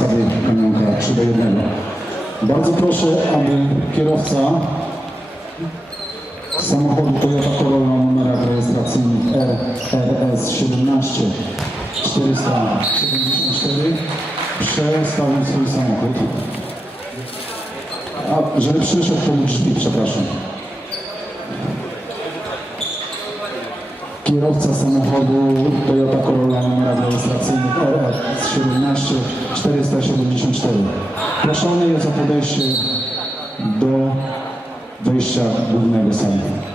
sprawie Kamionka 3 do 1. Bardzo proszę, aby kierowca samochodu Toyota Corolla o numerach rejestracyjnych RRS 17 474 przestawił swój samochód. A, żeby przyszedł po drzwi, przepraszam. Kierowca samochodu Toyota Corolla o numerach rejestracyjnych RS 17 474. Proszony jest o podejście do wejścia głównego sali.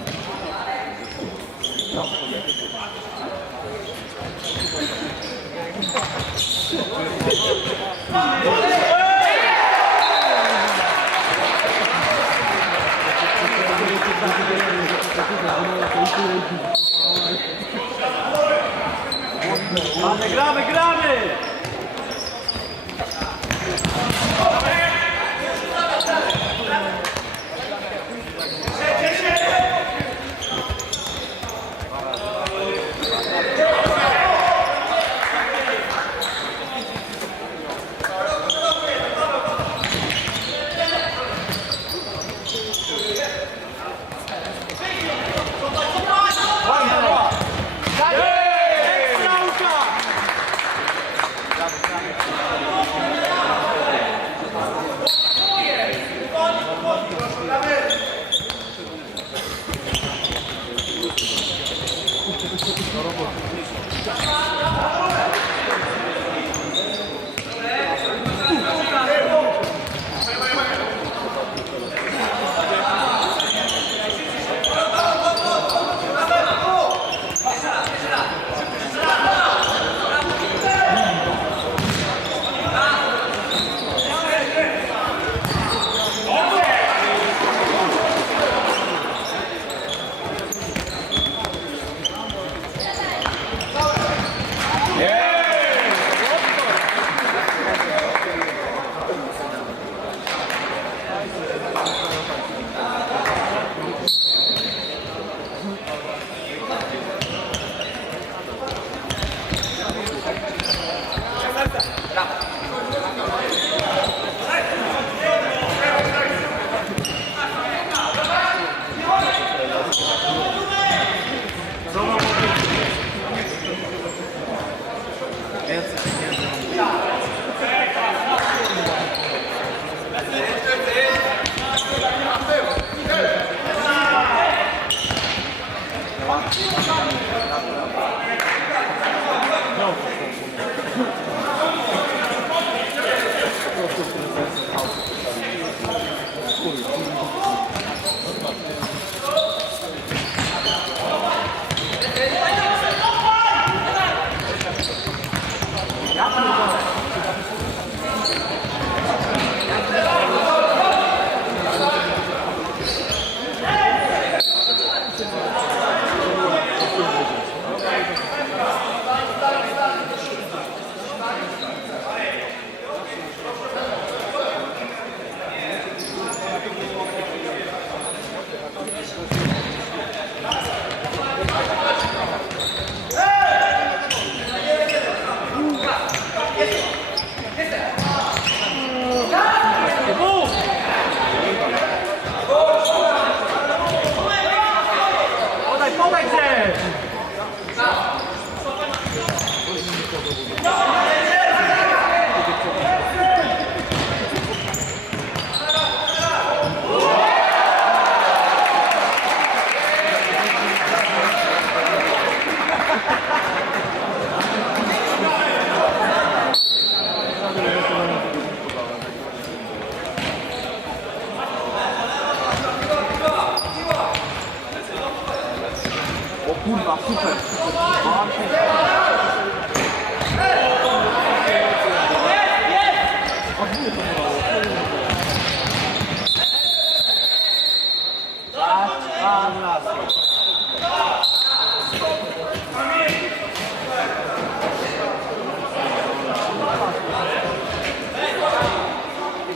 Gramy, gramy, gramy!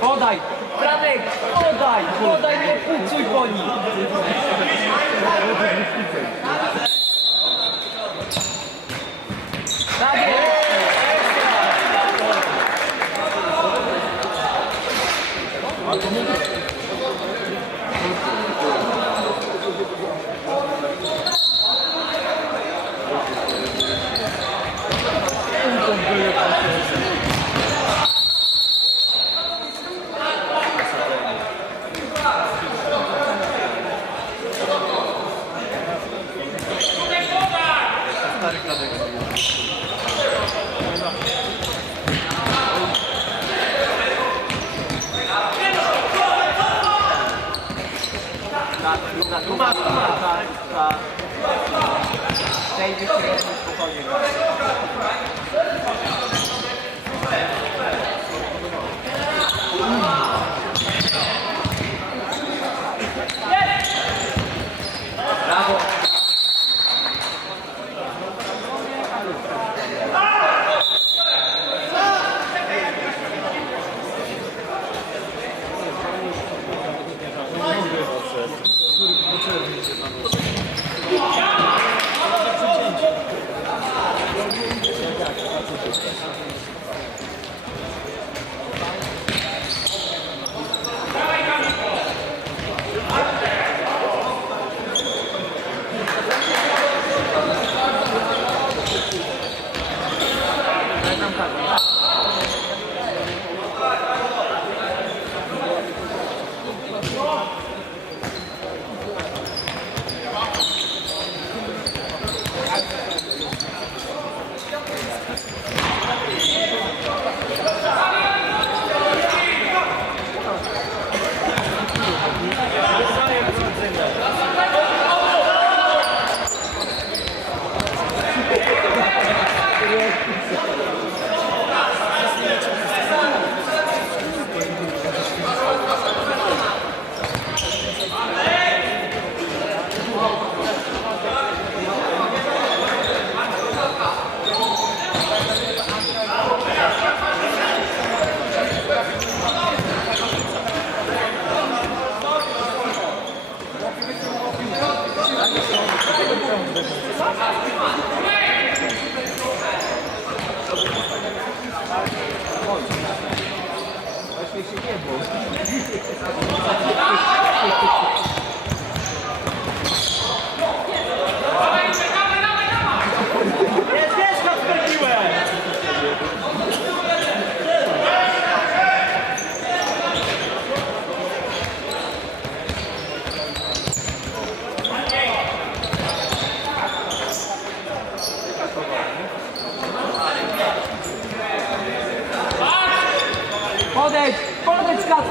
Podaj! Franek! Podaj! Podaj, nie pucuj po nim!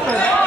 Michael.